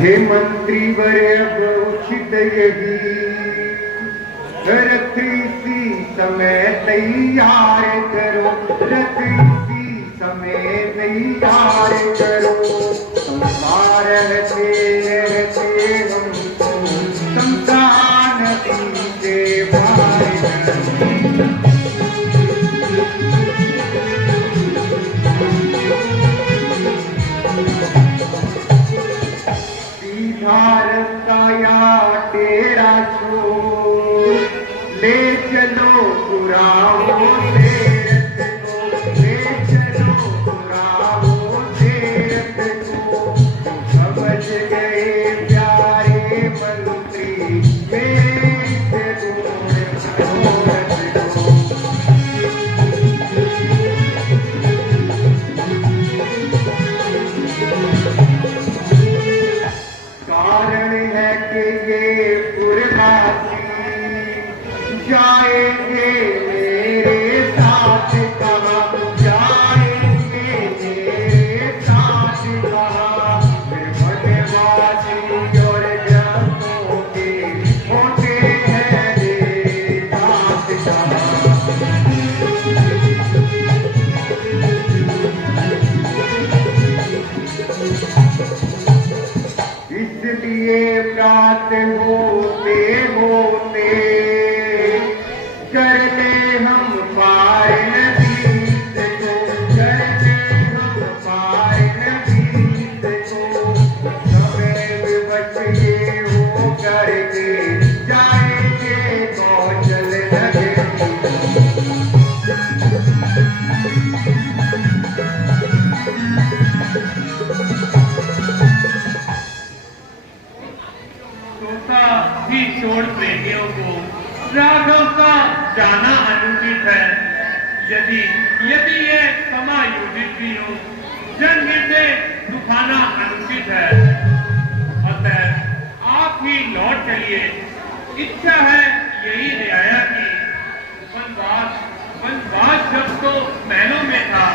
हे मंत्री वर्य उचित यही रथ इसी समय तैयार करो, रथ इसी समय तैयार करो। संसार रहते रहते हमको शमशान से पार रास्ता या तेरा छोड़ ले चलो पुराओ तीरथ को, ले चलो पुराओ तीरथ को। समझ गए प्यारे मंत्री मेरे मनोरथ को। कारण है कि ये पुरवासी जाएंगे मेरे साथ कहाँ, जाएंगे मेरे साथ कहाँ। फिर बनवासी और जंगों के होते हैं मेरे साथ कहाँ। इसलिए प्रात होते होते कर ले हम पार नदी को, कर ले हम पार नदी को। समय विवश ये हो करके जाएंगे कौशल नगरी। भी छोड़ प्रेमियों को राघव का जाना अनुचित है। यदि यदि ये समायोजित भी हो, जन्म से दुखाना अनुचित है। अतः आप ही लौट चलिए। इच्छा है यही रियाया की। वनवास जब तो महलों में था,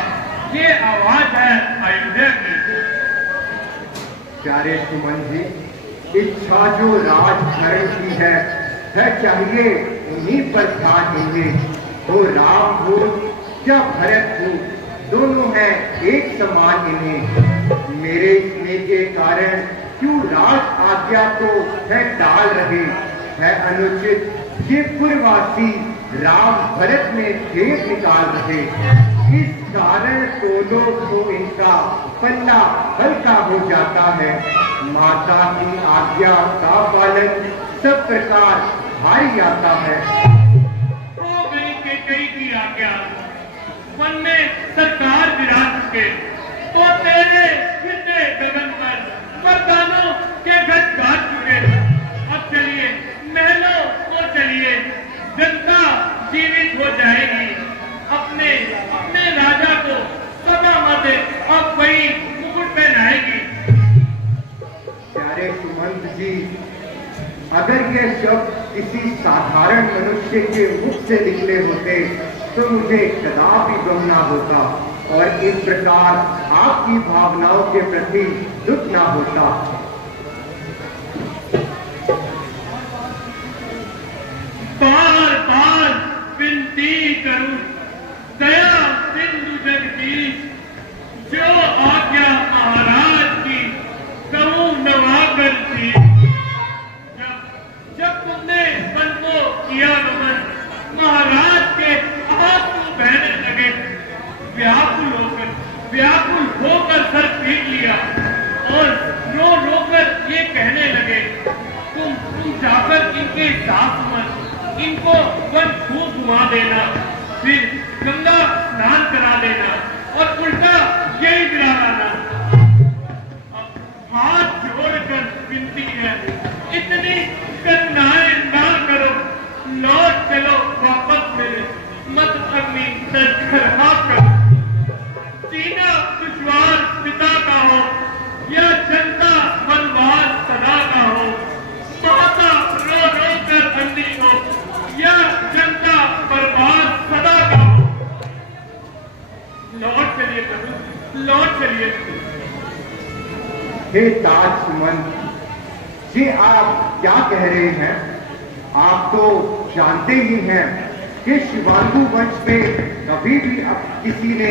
ये आवाज है अयोध्या की। प्यारे सुमन जी, इच्छा जो राजधर्म की है चाहिए उन्हीं पर ध्यान देंगे। वो राम हो या भरत हो, दोनों हैं एक समान इन्हें। मेरे स्नेह के कारण क्यों राज आज्ञा को है टाल रहे, है अनुचित ये पुरवासी राम भरत में भेद निकाल रहे। इस कारण दोनों को इनका पल्ला हल्का हो जाता है। माता की आज्ञा का पालन सब प्रकार भारी आता है। हो गई के कई की आज्ञा वन में सरकार विराज के, तो तेरे फिरते गगन पर वरदानों के घट गाज चुके। अब चलिए महलों को चलिए, जनता जीवित हो जाएगी। अपने अपने राजा को सदा मत अब वही मुकुट पहनाएगी। प्यारे सुमंत जी, अगर यह शब्द किसी साधारण मनुष्य के मुख से निकले होते तो मुझे कदापि गम ना होता और इस प्रकार आपकी भावनाओं के प्रति दुख ना होता। बार बार विनती करूं दया सिंधु जगदीश, जो आज्ञा महाराज की कहूं नवाकर थी। जब तुमने मन को किया नमन, महाराज के आंसू बहने लगे। व्याकुल होकर सर पीट लिया और रो रो कर ये कहने लगे, तुम जाकर इनके साथ मत, इनको वन खूब घुमा देना, फिर गंगा स्नान करा देना और उल्टा यही गिरा लाना। हाथ जोड़कर विनती है, इतनी करुणाएं ना करो, लौट चलो वापस मेरे, मत अपनी सरखरा करो। सीना दुश्वार पिता का हो या जनता वनवास सदा का हो, माता रो रो कर अंधी हो या जनता बर्बाद सदा का हो। लौट चलिए प्रभु, लौट चलिए। हे ताज सुमन, ये आप क्या कह रहे हैं? आप तो जानते ही हैं कि शिवांगु वंश में कभी भी किसी ने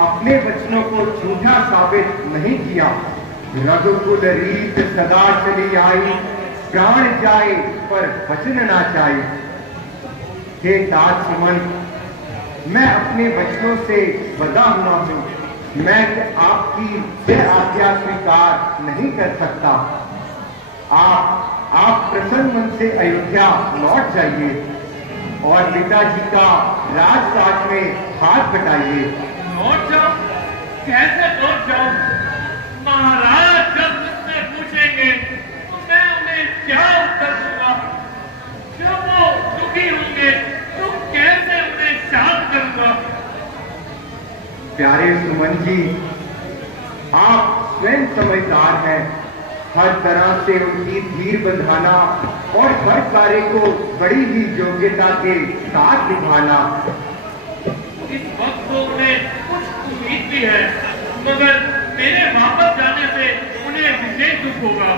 अपने वचनों को झूठा साबित नहीं किया। रघुकुल रीत सदा चली आई, प्राण जाए पर वचन ना जाए। हे तात सुमंत, मैं अपने वचनों से बंधा हुआ हूं। मैं आपकी यह आज्ञा स्वीकार नहीं कर सकता। आप प्रसन्न मन से अयोध्या लौट जाइए और पिताजी का राजपाट में हाथ बटाइए। लौट जाओ? कैसे लौट जाओ? महाराज जब मुझसे पूछेंगे तो मैं उन्हें क्या उत्तर दूंगा? जब वो दुखी होंगे तो कैसे उन्हें शांत करूंगा? प्यारे सुमन जी, आप स्वयं समझदार हैं। हर तरह से उनकी धीर बंधाना और हर कार्य को बड़ी ही योग्यता के साथ निभाना। इस वक्त तो उन्हें कुछ उम्मीद भी है, मगर मेरे वापस जाने से उन्हें विशेष दुख होगा।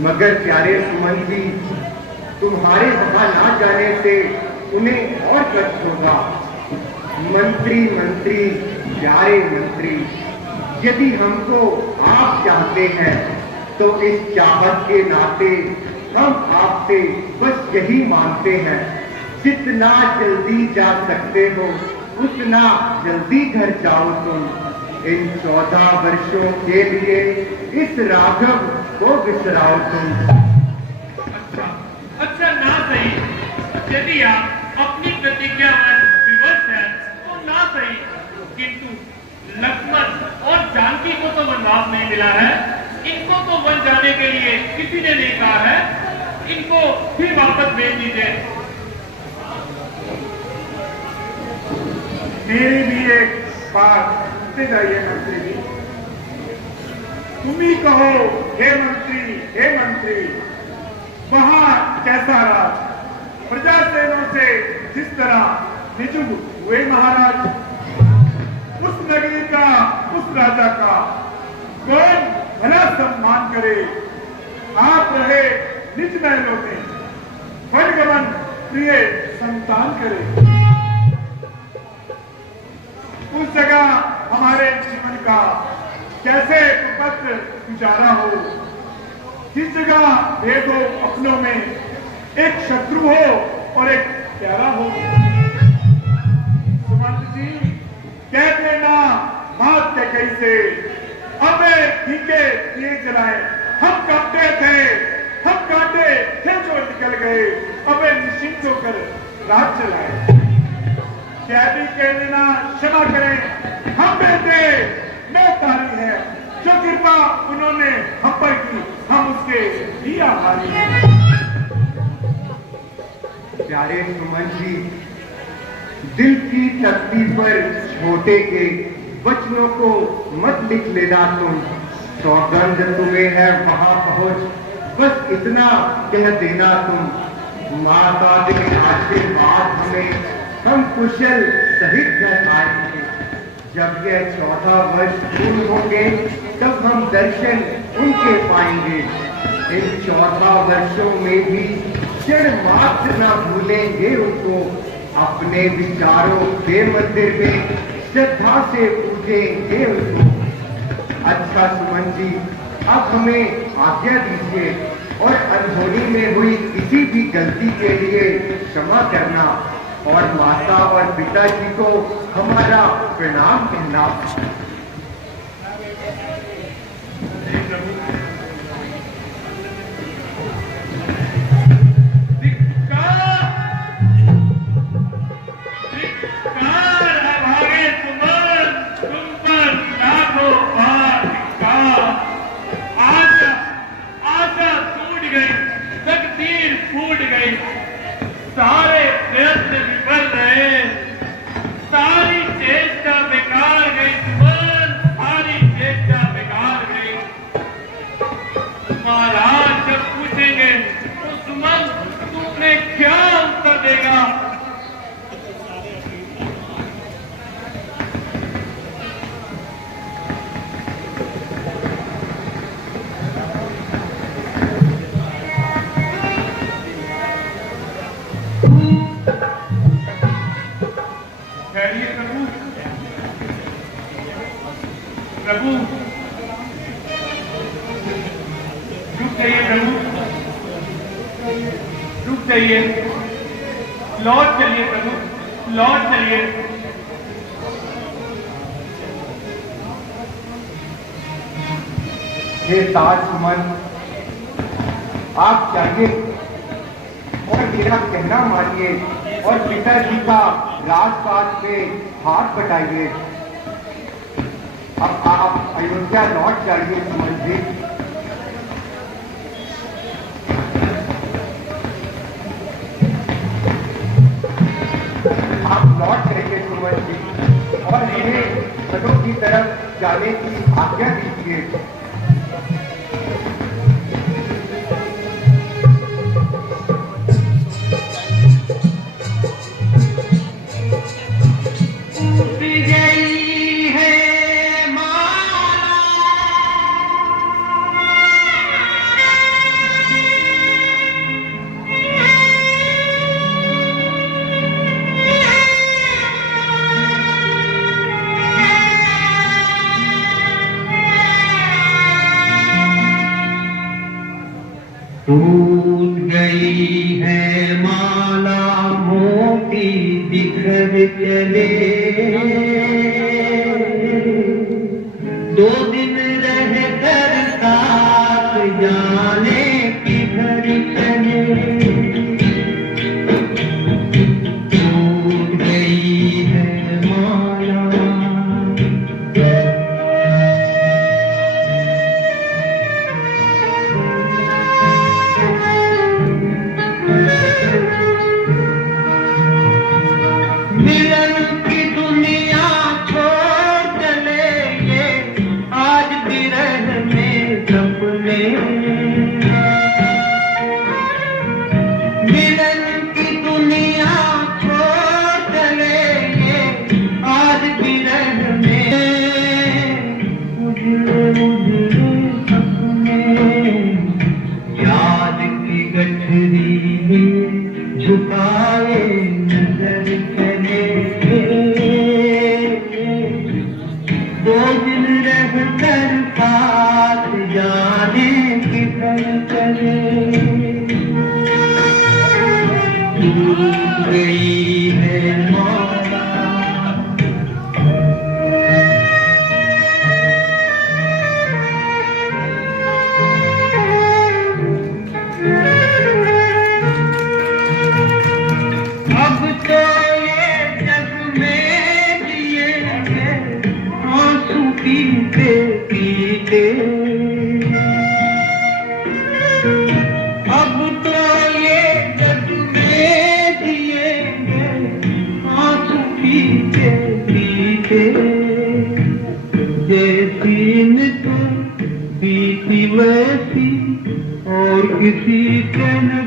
मगर प्यारे सुमन जी, तुम्हारे वहां ना जाने से उन्हें और कष्ट होगा। मंत्री मंत्री, प्यारे मंत्री, यदि हमको आप चाहते हैं तो इस चाहत के नाते हम आपसे बस यही मांगते हैं, जितना जल्दी जा सकते हो उतना जल्दी घर जाओ तुम। इन 14 वर्षों के लिए इस राघव को बिसराओ तुम। अच्छा ना सही। यदि आप अपनी प्रतिज्ञा में विवश हैं तो ना सही, किंतु लक्ष्मण और जानकी को तो वनवास नहीं मिला है। इनको तो वन जाने के लिए किसी ने नहीं कहा है। इनको भी वापस भेज दीजिए। मेरी भी एक बात सुनते जाइए मंत्री जी। तुम ही कहो हे मंत्री, वहां कैसा राज? प्रजासेनों से जिस तरह निजुग हुए महाराज, उस नगरी का, उस राजा का कौन भला सम्मान करे? आप रहे निज महलों में, वनगमन प्रिय संतान करे। उस जगह हमारे जीवन का कैसे पत्र गुजारा हो, जिस जगह भेदो अपनों में एक शत्रु हो और एक प्यारा हो। सुमंत जी, कहते ना बात के कैसे हमें फीके दिए जलाए। हम कांटे थे जो निकल गए, अबे निश्चिंत होकर रात चलाए। कैदी कह देना क्षमा करें, हम बेटे मैं तारी है, जो कृपा उन्होंने हम पर की, हम उसके भी आभारी हैं। प्यारे सुमन जी, दिल की तख्ती पर छोटे के वचनों को मत लिख लेना तुम। सौगंध तुम्हें है वहां पहुंच, बस इतना कह देना तुम। माता के आशीर्वाद हमें, हम कुशल सहित घर आएंगे। जब यह 14 वर्ष पूर्ण होंगे तब हम दर्शन उनके पाएंगे। इन 14 वर्षों में भी क्षण मात्र न भूलेंगे उनको। अपने विचारों के मंदिर में श्रद्धा से पूजेंगे उनको। अच्छा सुमन जी, अब हमें आज्ञा दीजिए और अनहोनी में हुई किसी भी गलती के लिए क्षमा करना और माता और पिताजी को हमारा प्रणाम कहना। सारे प्रयत्न विफल रहे, सारी चेष्टा बेकार गई। प्रभु रुक जाइए, प्रभु रुक जाइए, लौट चलिए प्रभु, लौट चलिए। हे ताज सुमन, आप चाहिए और मेरा कहना मानिए और पिताजी का राजपाट पे हाथ बटाइए। अब आप अयोध्या लौट जाइए सुमन जी। आप लौट जाइए सुमन जी और इन्हें सदों की तरफ जाने की आज्ञा दीजिए। टूट गई है माला मोती बिखर चले, 2 दिन रह कर साथ जाने किधर चले। टूट गई है माला मिलन की दुनिया छोड़ चले ये, आज विरह में सपने। मिलन की दुनिया छोड़ चले ये, आज विरह में उजले उजले सपने। याद की गठरी में झुकाए नजर चले, 2 दिन रह कर साथ जाने किधर चले। टूट गई है माला अब तो ये जग में जिएंगे आंसू पीते पीते। अब तो ये जग में जिएंगे आंसू पीते पीते। जैसी नित बीती वैसी और किसी के न